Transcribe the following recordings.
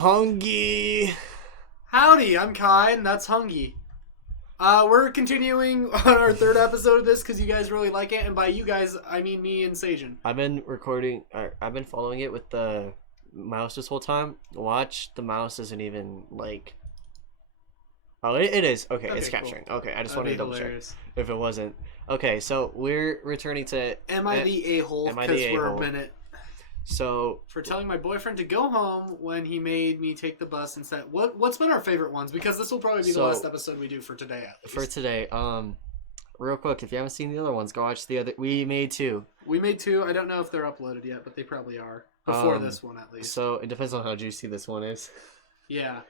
Hungy. Howdy, I'm Kai, and that's Hungy. We're continuing on our third episode of this because you guys really like it, and by you guys, I mean me and Sajin. I've been recording. I've been following it with the mouse this whole time. Watch, the mouse isn't even like. Oh, it is. Okay, That'd it's be cool. capturing. Okay, I just That'd wanted be to double hilarious. check if it wasn't. Okay, so we're returning to. Am I the a-hole? Am I Because the we're a-hole? a minute. So For telling my boyfriend to go home when he made me take the bus instead. What's been our favorite ones? Because this will probably be the last episode we do for today. At least. for today, real quick, if you haven't seen the other ones, go watch the other. We made two. We made two. I don't know if they're uploaded yet, but they probably are. Before this one, at least. So it depends on how juicy this one is. Yeah.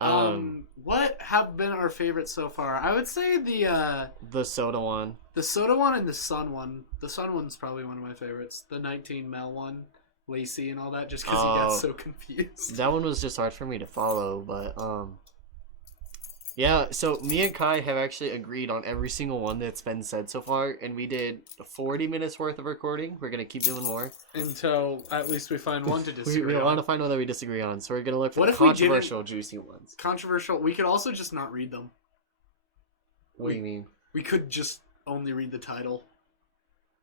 What have been our favorites so far? I would say the soda one. The soda one and the sun one. The sun one's probably one of my favorites. The 19 Mel one, Lacey and all that, just because he got so confused. That one was just hard for me to follow, but yeah. So me and Kai have actually agreed on every single one that's been said so far, and we did 40 minutes worth of recording. We're gonna keep doing more Until at least we find one to we disagree on. want to find one that we disagree on, so we're gonna look for What the if we controversial, juicy ones. Controversial. We could also just not read them. What do you mean? We could just only read the title.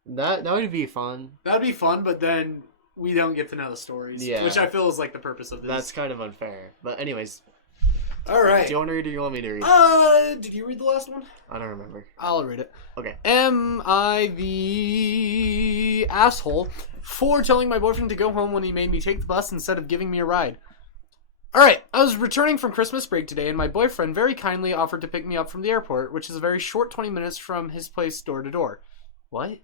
That would be fun. That'd be fun, but then we don't get to know the stories. Yeah. Which I feel is like the purpose of this. That's kind of unfair. But anyways, all right. do you want to read or do you want me to read? Did you read the last one? I don't remember. I'll read it. Okay. Am I the asshole for telling my boyfriend to go home when he made me take the bus instead of giving me a ride? Alright, I was returning from Christmas break today, and my boyfriend very kindly offered to pick me up from the airport, which is a very short 20 minutes from his place door to door. What?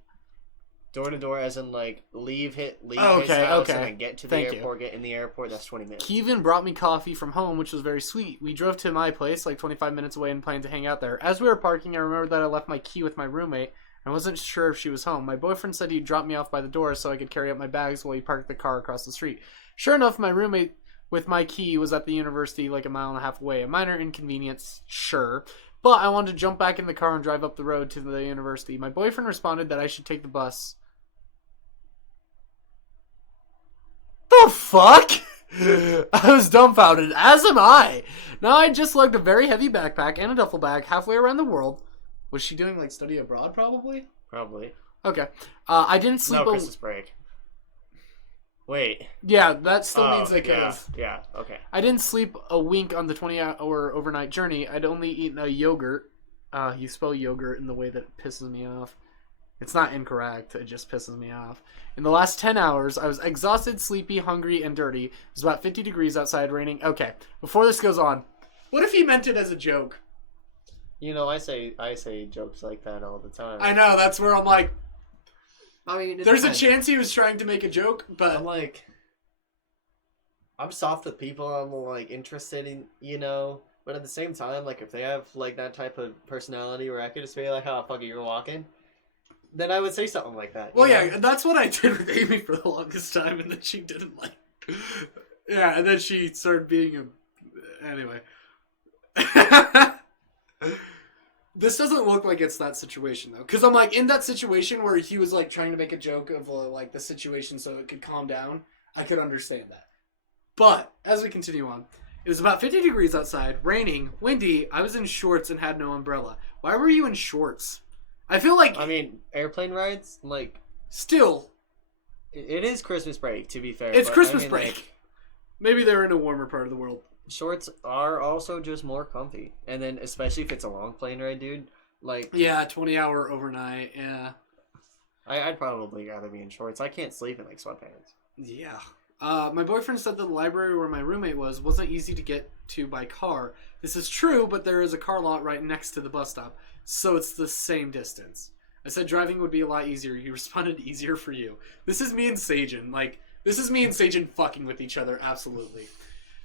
Door to door, as in like leave his Okay, house okay. and then get to the Thank you. airport. Get in the airport. That's 20 minutes. He even brought me coffee from home, which was very sweet. We drove to my place, like 25 minutes away, and planned to hang out there. As we were parking, I remembered that I left my key with my roommate, and wasn't sure if she was home. My boyfriend said he'd drop me off by the door so I could carry up my bags while he parked the car across the street. Sure enough, my roommate with my key was at the university like a mile and a half away. A minor inconvenience, sure. But I wanted to jump back in the car and drive up the road to the university. My boyfriend responded that I should take the bus. The fuck? I was dumbfounded, as am I. Now I just lugged a very heavy backpack and a duffel bag halfway around the world. Was she doing like study abroad probably? Probably. Okay. I didn't sleep No, Christmas break. Wait. Yeah, that still means I could yeah, have. yeah, okay. I didn't sleep a wink on the 20-hour overnight journey. I'd only eaten a yogurt. You spell yogurt in the way that pisses me off. It's not incorrect. It just pisses me off. In the last 10 hours, I was exhausted, sleepy, hungry, and dirty. It was about 50 degrees outside, raining. Okay, before this goes on, what if he meant it as a joke? You know, I say jokes like that all the time. I know, that's where I'm like, I mean, there's a chance he was trying to make a joke, but... I'm like, I'm soft with people. I'm like interested in, but at the same time, like if they have like that type of personality where I could just be like, "Oh, fuck it, you're walking," then I would say something like that. Well, you yeah, know? that's what I did with Amy for the longest time, and then she didn't like... Yeah, and then she started being a... Anyway. This doesn't look like it's that situation, though. Because I'm like, in that situation where he was like trying to make a joke of like the situation so it could calm down, I could understand that. But, as we continue on, it was about 50 degrees outside, raining, windy, I was in shorts and had no umbrella. Why were you in shorts? I feel like... I mean, airplane rides, like... Still... It is Christmas break, to be fair. It's but, Christmas I mean, break. Like, Maybe they're in a warmer part of the world. shorts are also just more comfy. And then, especially if it's a long plane ride, dude, like... Yeah, 20-hour overnight, yeah. I'd probably rather be in shorts. I can't sleep in, like, sweatpants. Yeah. My boyfriend said that the library where my roommate wasn't easy to get to by car. This is true, but there is a car lot right next to the bus stop, so it's the same distance. I said driving would be a lot easier. He responded, easier for you. This is me and Sajin. Like, this is me and Sajin fucking with each other, absolutely.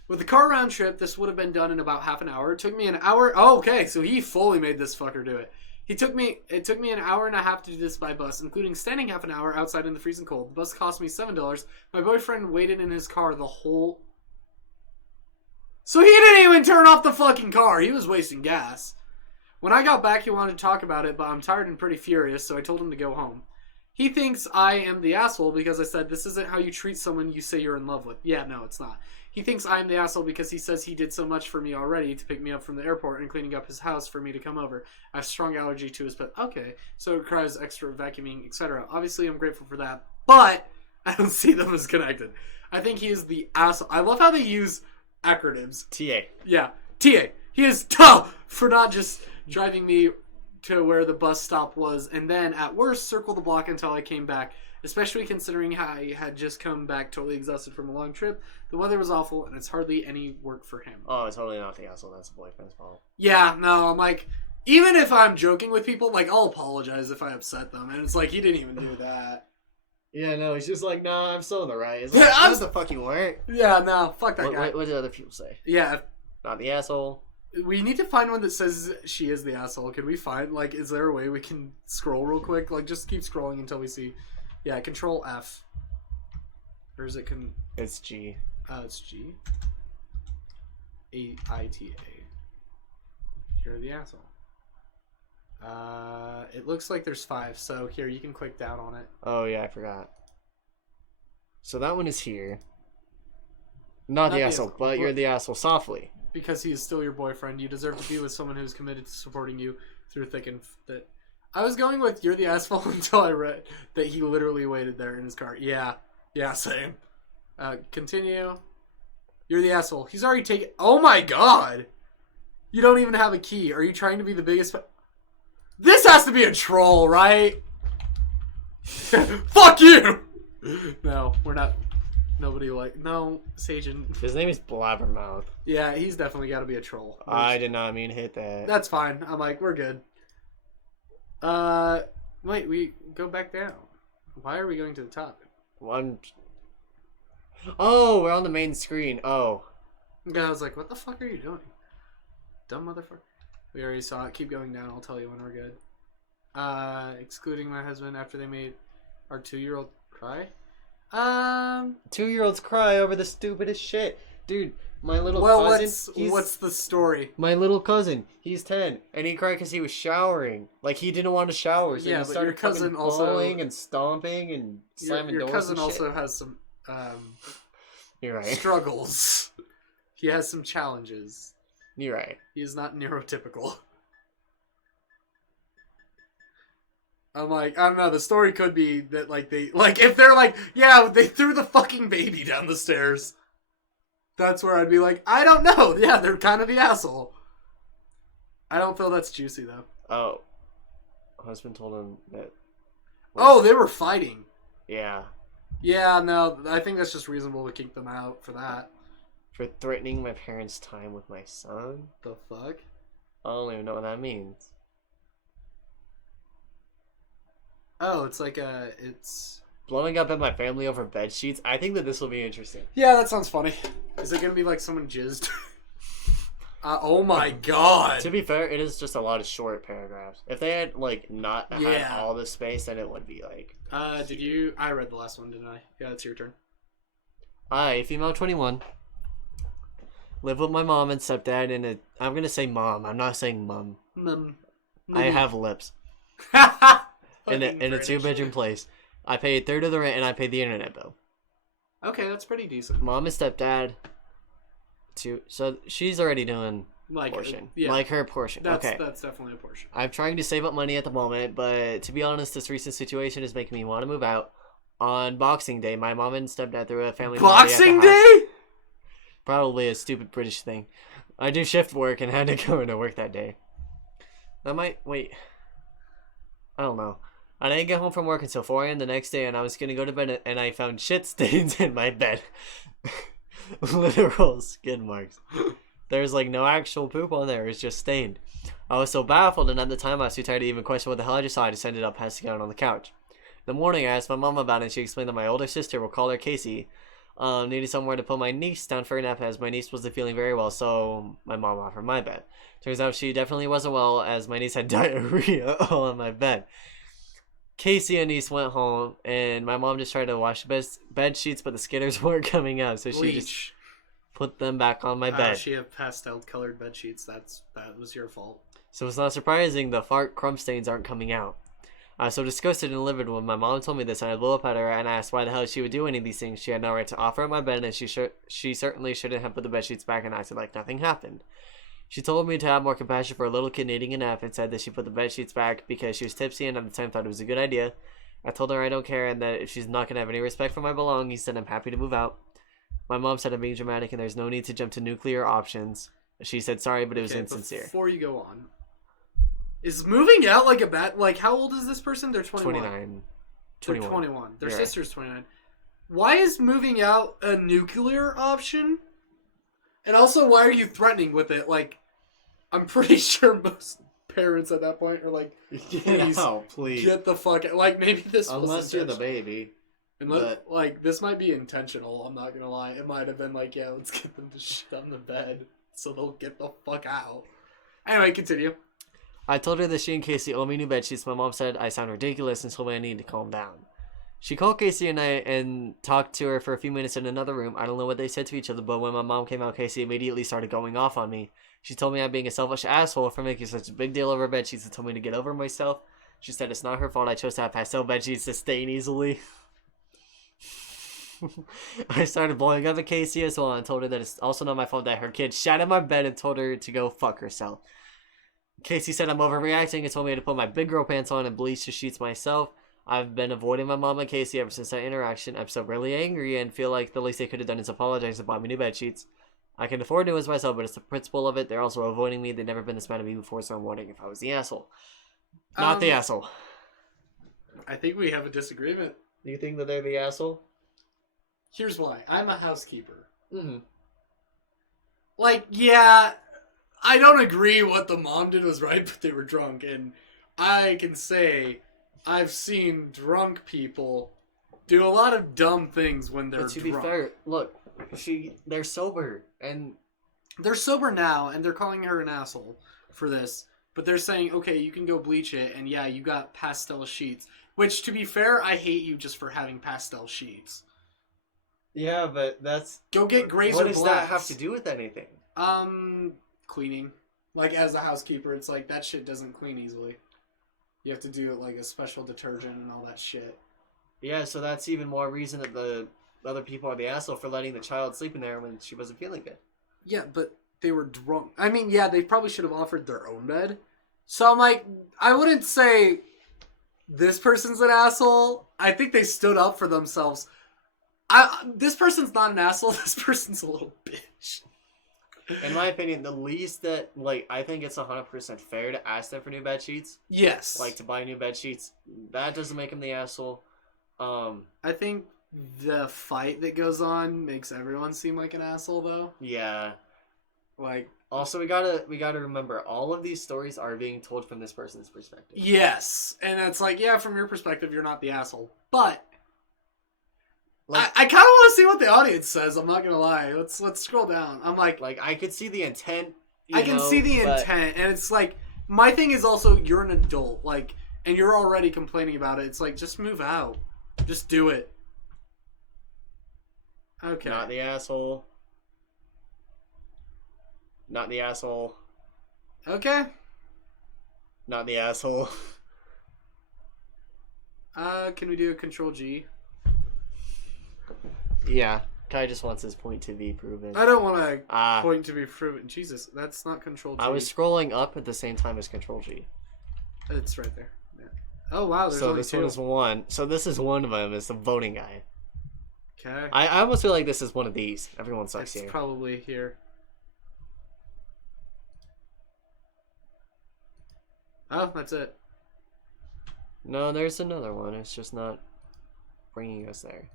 With the car round trip, this would have been done in about half an hour. It took me an hour. Oh, okay, so he fully made this fucker do it. It took me an hour and a half to do this by bus, including standing half an hour outside in the freezing cold. The bus cost me $7. My boyfriend waited in his car the whole... So he didn't even turn off the fucking car. He was wasting gas. When I got back, he wanted to talk about it, but I'm tired and pretty furious, so I told him to go home. He thinks I am the asshole because I said this isn't how you treat someone you say you're in love with. Yeah, no, it's not. He thinks I'm the asshole because he says he did so much for me already to pick me up from the airport and cleaning up his house for me to come over. I have strong allergy to his pet. Okay, so it requires extra vacuuming, etc. Obviously, I'm grateful for that, but I don't see them as connected. I think he is the asshole. I love how they use acronyms. TA. Yeah, TA. He is tough for not just driving me to where the bus stop was, and then at worst circle the block until I came back, especially considering how I had just come back totally exhausted from a long trip. The weather was awful, and it's hardly any work for him. Oh, it's totally not the asshole. That's the boyfriend's fault. Yeah, no, I'm like, even if I'm joking with people, like, I'll apologize if I upset them, and it's like, he didn't even do that. Yeah, no, he's just like, nah, I'm still in the right. It's like, Yeah, what the fuck you weren't? Yeah, no, fuck that guy. What did other people say? Yeah, Not the asshole. we need to find one that says she is the asshole. Can we find, like, is there a way we can scroll real quick? Like, just keep scrolling until we see. Yeah, Control F. Or is it It's G. it's G. AITA. You're the asshole. It looks like there's 5, so here, you can click down on it. Oh, yeah, I forgot. So that one is here. Not the asshole, but you're the asshole softly. Because he is still your boyfriend, you deserve to be with someone who's committed to supporting you through thick and thin. I was going with you're the asshole until I read that he literally waited there in his car. Yeah, same. Continue. You're the asshole. He's already taken. Oh my god! You don't even have a key. Are you trying to be the biggest? This has to be a troll, right? Fuck you! No, we're not. Nobody no, Sajin. His name is Blabbermouth. Yeah, he's definitely got to be a troll. I did not mean to hit that. That's fine. I'm like, we're good. Wait, we go back down. Why are we going to the top? One. Oh, we're on the main screen. Oh. Yeah, I was like, what the fuck are you doing? Dumb motherfucker. We already saw it. Keep going down. I'll tell you when we're good. Excluding my husband after they made our 2-year-old cry. 2-year-olds cry over the stupidest shit. Dude, my little cousin... what's the story? My little cousin, he's 10, and he cried because he was showering. Like, he didn't want to shower, so yeah, he started fucking bawling and stomping and slamming doors and shit. Your cousin also has some, You're right. struggles. He has some challenges. You're right. He is not neurotypical. I'm like, I don't know, the story could be that, like, if they're like, yeah, they threw the fucking baby down the stairs. That's where I'd be like, I don't know. Yeah, they're kind of the asshole. I don't feel that's juicy, though. Oh. Husband told him that... Oh, they were fighting. Yeah. Yeah, no, I think that's just reasonable to kick them out for that. For threatening my parents' time with my son? The fuck? I don't even know what that means. Oh, it's like it's... Blowing up at my family over bed sheets. I think that this will be interesting. Yeah, that sounds funny. Is it gonna be like someone jizzed? Oh my god. To be fair, it is just a lot of short paragraphs. If they had, like, not had all the space, then it would be like... did you... I read the last one, didn't I? Yeah, it's your turn. I, female 21, live with my mom and stepdad in a... I'm gonna say mom. I'm not saying mum. Mum. I have lips. in a 2-bedroom place. I pay a third of the rent and I pay the internet bill. Okay, that's pretty decent. Mom and stepdad, so she's already doing portion. Yeah. Like her portion. Okay. That's definitely a portion. I'm trying to save up money at the moment, but to be honest, this recent situation is making me want to move out. On Boxing Day, my mom and stepdad threw a family party at the Boxing house. Day? Probably a stupid British thing. I do shift work and had to go into work that day. Wait. I don't know. I didn't get home from work until 4 a.m. the next day, and I was gonna go to bed, and I found shit stains in my bed. Literal skid marks. There's like no actual poop on there, it's just stained. I was so baffled, and at the time I was too tired to even question what the hell I just saw. I just ended up passing out on the couch. In the morning, I asked my mom about it, and she explained that my older sister, we'll call her Casey, needed somewhere to put my niece down for a nap, as my niece wasn't feeling very well, so my mom offered my bed. Turns out she definitely wasn't well, as my niece had diarrhea all on my bed. Casey and niece went home, and my mom just tried to wash the bed sheets, but the skitters weren't coming out, so she just put them back on my bed. She had pastel-colored bed sheets. That was your fault. So it's not surprising the fart crumb stains aren't coming out. I was so disgusted and livid when my mom told me this, and I blew up at her and asked why the hell she would do any of these things. She had no right to offer up my bed, and she certainly shouldn't have put the bed sheets back and acted like nothing happened. She told me to have more compassion for a little kid needing a nap and said that she put the bed sheets back because she was tipsy and at the time thought it was a good idea. I told her I don't care and that if she's not going to have any respect for my belongings, then I'm happy to move out. My mom said I'm being dramatic and there's no need to jump to nuclear options. She said sorry, but it was insincere. Before you go on, is moving out like a bad... Like, how old is this person? They're 21. 29. They're 21. Their sister's 29. Why is moving out a nuclear option? And also, why are you threatening with it? Like, I'm pretty sure most parents at that point are like, please. Get the fuck out. Like, maybe this was unless you're the baby. Like, this might be intentional, I'm not gonna lie. It might have been like, yeah, let's get them to shit on the bed so they'll get the fuck out. Anyway, continue. I told her that she and Casey owe me new bed sheets. My mom said I sound ridiculous and told me I need to calm down. She called Casey and I and talked to her for a few minutes in another room. I don't know what they said to each other, but when my mom came out, Casey immediately started going off on me. She told me I'm being a selfish asshole for making such a big deal over bed sheets and told me to get over myself. She said it's not her fault I chose to have pastel bed sheets to stain easily. I started blowing up at Casey as well and told her that it's also not my fault that her kid shat in my bed and told her to go fuck herself. Casey said I'm overreacting and told me to put my big girl pants on and bleach the sheets myself. I've been avoiding my mom and Casey ever since that interaction. I'm so really angry and feel like the least they could have done is apologize and buy me new bed sheets. I can afford new ones myself, but it's the principle of it. They're also avoiding me. They've never been this mad at me before, so I'm wondering if I was the asshole. Not the asshole. I think we have a disagreement. Do you think that they're the asshole? Here's why. I'm a housekeeper. Mm-hmm. Like, yeah, I don't agree what the mom did was right, but they were drunk. And I can say I've seen drunk people do a lot of dumb things when they're drunk. But to be fair, look, they're sober. And they're sober now, and they're calling her an asshole for this. But they're saying, okay, you can go bleach it, and yeah, you got pastel sheets. Which, to be fair, I hate you just for having pastel sheets. Yeah, but that's... Go get grays or blacks. What does that have to do with anything? Cleaning. Like, as a housekeeper, it's like, that shit doesn't clean easily. You have to do it like a special detergent and all that shit. Yeah, so that's even more reason that the other people are the asshole for letting the child sleep in there when she wasn't feeling good. Yeah, but they were drunk. I mean, yeah, they probably should have offered their own bed. So I'm like, I wouldn't say this person's an asshole. I think they stood up for themselves. This person's not an asshole. This person's a little bitch. In my opinion, the least that, like, I think it's 100% fair to ask them for new bed sheets. Yes. Like, to buy new bed sheets. That doesn't make them the asshole. I think the fight that goes on makes everyone seem like an asshole, though. Yeah. Like... Also, we gotta remember, all of these stories are being told from this person's perspective. Yes. And it's like, yeah, from your perspective, you're not the asshole. But... Like, I kind of want to see what the audience says. I'm not gonna lie. Let's scroll down. I'm like I could see the intent. I can see the intent, and it's like my thing is also you're an adult, like, and you're already complaining about it. It's like just move out, just do it. Okay. Not the asshole. Not the asshole. Okay. Not the asshole. Can we do a Control G? Yeah, Kai just wants his point to be proven. I don't want a point to be proven. Jesus, that's not Control G. I was scrolling up at the same time as Control G. It's right there. Yeah. Oh wow, there's only this two. one is one. So this is one of them. Is the voting guy. Okay. I almost feel like this is one of these. Everyone sucks here. It's probably here. Oh, that's it. No, there's another one. It's just not bringing us there.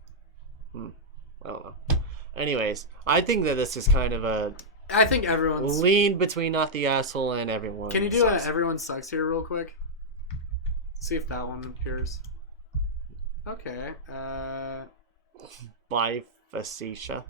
I don't know. Anyways, I think that this is kind of a... I think everyone's... lean between not the asshole and everyone. Can you do an everyone sucks here real quick? See if that one appears. Okay. By facetious.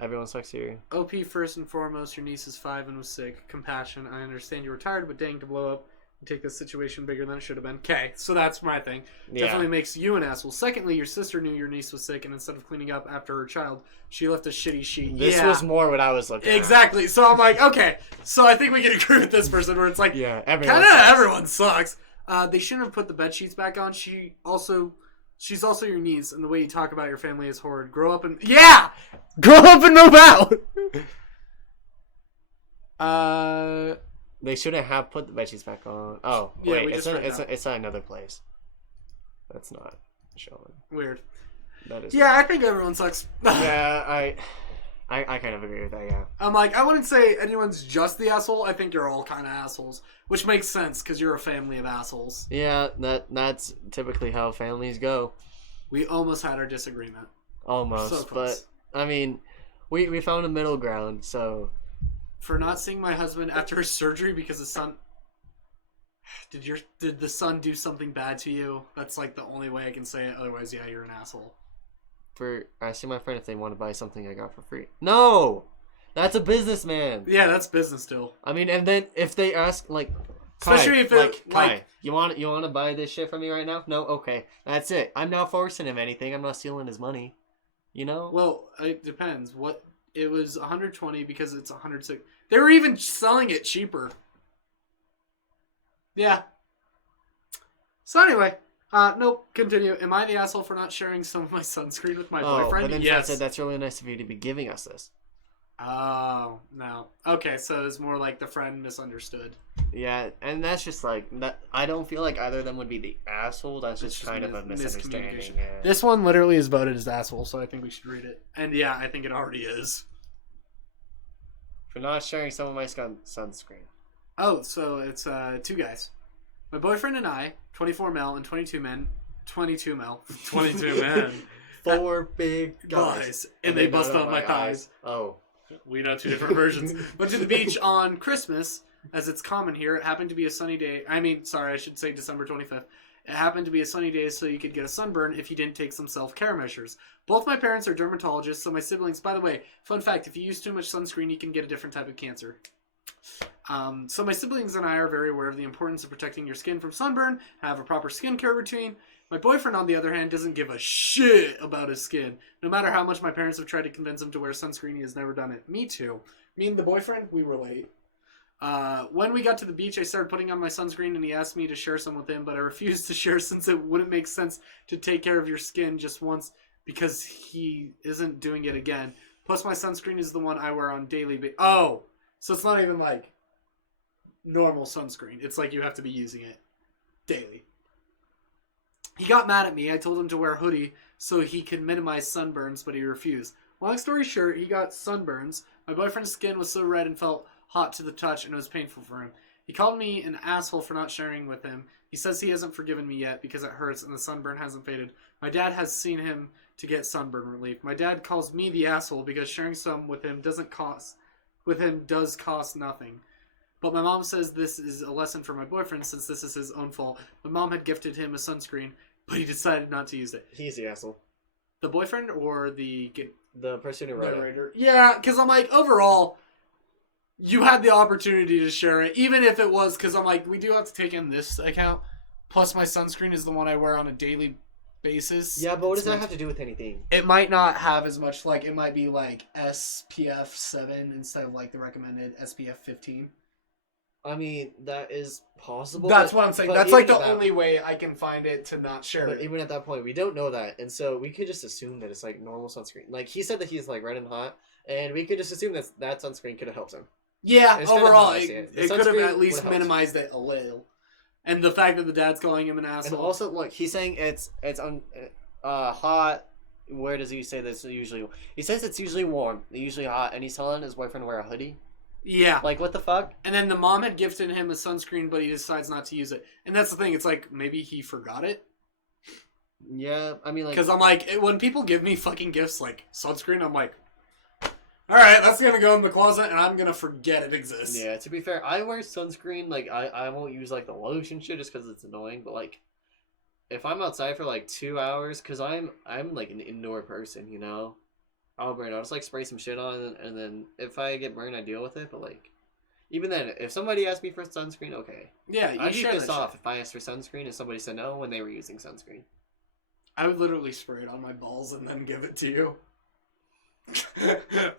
Everyone sucks here. OP, first and foremost, your niece is 5 and was sick. Compassion. I understand you were tired, but dang, to blow up take this situation bigger than it should have been. Okay, so that's my thing. Yeah. Definitely makes you an asshole. Secondly, your sister knew your niece was sick, and instead of cleaning up after her child, she left a shitty sheet. This was more what I was looking at. Exactly. So I'm like, okay. So I think we can agree with this person where it's like, Yeah, everyone sucks. They shouldn't have put the bed sheets back on. She's also your niece, and the way you talk about your family is horrid. Grow up and grow up and move out. They shouldn't have put the bedsheets back on. Oh, Yeah, wait, we just read that. it's at another place. That's not showing. Weird. That is. Yeah, I think everyone sucks. Yeah, I kind of agree with that. Yeah. I'm like, I wouldn't say anyone's just the asshole. I think you're all kind of assholes, which makes sense because you're a family of assholes. Yeah, that's typically how families go. We almost had our disagreement. Almost, So close. but I mean, we found a middle ground. So For not seeing my husband after his surgery because the son. Did the son do something bad to you? That's like the only way I can say it. Otherwise, yeah, you're an asshole. for asking my friend if they want to buy something I got for free. No, that's a businessman. Yeah, that's business still. I mean, and then if they ask like. Especially if it, Kai, you want to buy this shit from me right now? No, okay, that's it. I'm not forcing him anything. I'm not stealing his money. You know? Well, it depends. What it was 120 because it's 106. They were even selling it cheaper. Yeah. So anyway, nope. Continue. Am I the asshole for not sharing some of my sunscreen with my boyfriend? But then Yes. Fred said that's really nice of you to be giving us this. Oh no. Okay, so it's more like the friend misunderstood. Yeah, and that's just like that. I don't feel like either of them would be the asshole. That's It's just kind of a misunderstanding. miscommunication. Yeah. This one literally is voted as asshole, so I think we should read it. And yeah, I think it already is. For not sharing some of my sunscreen. Oh, so it's two guys. My boyfriend and I, 24 male and 22 men. 22 male. 22 men. 4 big guys. And they bust out my thighs. Oh. We know two different versions. Went to the beach on Christmas, as it's common here. It happened to be a sunny day. I should say December 25th. It happened to be a sunny day, so you could get a sunburn if you didn't take some self-care measures. Both my parents are dermatologists, so my siblings... By the way, fun fact, if you use too much sunscreen, you can get a different type of cancer. So my siblings and I are very aware of the importance of protecting your skin from sunburn, have a proper skincare routine. My boyfriend, on the other hand, doesn't give a shit about his skin. No matter how much my parents have tried to convince him to wear sunscreen, he has never done it. Me too. Me and the boyfriend, we relate. When we got to the beach, I started putting on my sunscreen, and he asked me to share some with him, but I refused to share since it wouldn't make sense to take care of your skin just once because he isn't doing it again. Plus, my sunscreen is the one I wear on daily basis. Oh! So it's not even like normal sunscreen. It's like you have to be using it daily. He got mad at me. I told him to wear a hoodie so he could minimize sunburns, but he refused. Long story short, he got sunburns. My boyfriend's skin was so red and felt hot to the touch, and it was painful for him. He called me an asshole for not sharing with him. He says he hasn't forgiven me yet because it hurts and the sunburn hasn't faded. My dad has seen him to get sunburn relief. My dad calls me the asshole because sharing some with him does cost nothing. But my mom says this is a lesson for my boyfriend since this is his own fault. My mom had gifted him a sunscreen, but he decided not to use it. He's the asshole. The boyfriend or the person who wrote it? Yeah, because I'm like, overall, you had the opportunity to share it, even if it was, because I'm like, we do have to take in this account. Plus, my sunscreen is the one I wear on a daily basis. Yeah, but what does that have to do with anything? It might not have as much, like, it might be like SPF 7 instead of like the recommended SPF 15. I mean, that is possible. That's what I'm saying. That's like the only way I can find it to not share it. But even at that point, we don't know that. And so we could just assume that it's like normal sunscreen. Like, he said that he's like red and hot, and we could just assume that that sunscreen could have helped him. Yeah, Instead of overall, how I see it The could have sunscreen at least would have helped. minimized it a little. And the fact that the dad's calling him an asshole. And also, look, he's saying it's hot. Where does he say this usually? He says it's usually warm, usually hot, and he's telling his boyfriend to wear a hoodie. Yeah. Like, what the fuck? And then the mom had gifted him a sunscreen, but he decides not to use it. And that's the thing. It's like, maybe he forgot it. Yeah, I mean, like... Because I'm like, when people give me fucking gifts like sunscreen, I'm like, alright, that's going to go in the closet, and I'm going to forget it exists. Yeah, to be fair, I wear sunscreen. Like, I won't use, like, the lotion shit just because it's annoying. But, like, if I'm outside for, like, 2 hours, because I'm like, an indoor person, you know? I'll burn. I'll just like spray some shit on, and then if I get burned, I deal with it. But like, Even then, if somebody asked me for sunscreen, okay. Yeah, you I'd be share pissed that off shit. if I asked for sunscreen and somebody said no when they were using sunscreen. I would literally spray it on my balls and then give it to you.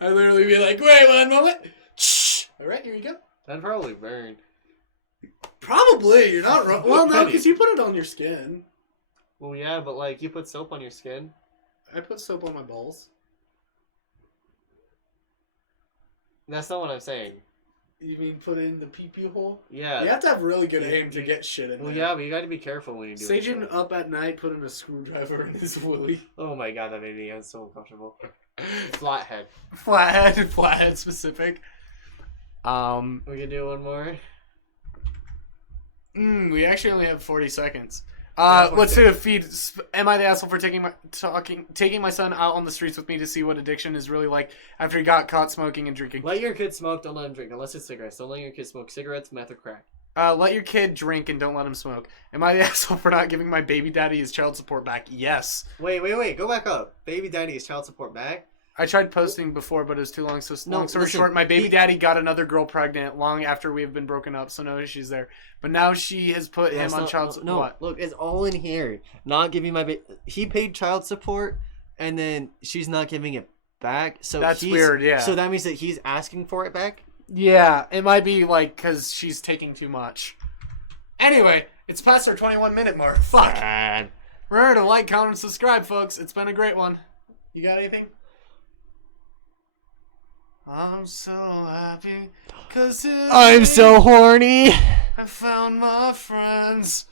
I'd literally be like, wait 1 moment. Shh. All right, here you go. That'd probably burn. Probably. You're not wrong. Well, no, because you put it on your skin. Well, yeah, but like you put soap on your skin. I put soap on my balls. That's not what I'm saying. You mean put it in the pee-pee hole? Yeah. You have to have really good aim to get shit in Well, there. yeah, but you got to be careful when you do it. Sajin up at night put in a screwdriver in his willy. Oh my god, that made me so uncomfortable. Flathead. Flathead specific. We can do one more. We actually only have 40 seconds. Yeah, Let's do a feed. Am I the asshole for taking my son out on the streets with me to see what addiction is really like after he got caught smoking and drinking? Let your kid smoke, don't let him drink, unless it's cigarettes. Don't let your kid smoke cigarettes, meth, or crack. Let your kid drink and don't let him smoke. Am I the asshole for not giving my baby daddy his child support back? Yes. Wait, go back up. Baby daddy is child support back? I tried posting before, but it was too long. So long story listen, short, my baby daddy got another girl pregnant long after we have been broken up, so no issues there. But now she has put him on child support. No, What? look, it's all in here. Not giving my he paid child support, and then she's not giving it back. So That's weird, yeah. So that means that he's asking for it back? Yeah, it might be like because she's taking too much. Anyway, it's past our 21-minute mark. Fuck. Bad. Remember to like, comment, and subscribe, folks. It's been a great one. You got anything? I'm so happy because I'm so horny. I found my friends.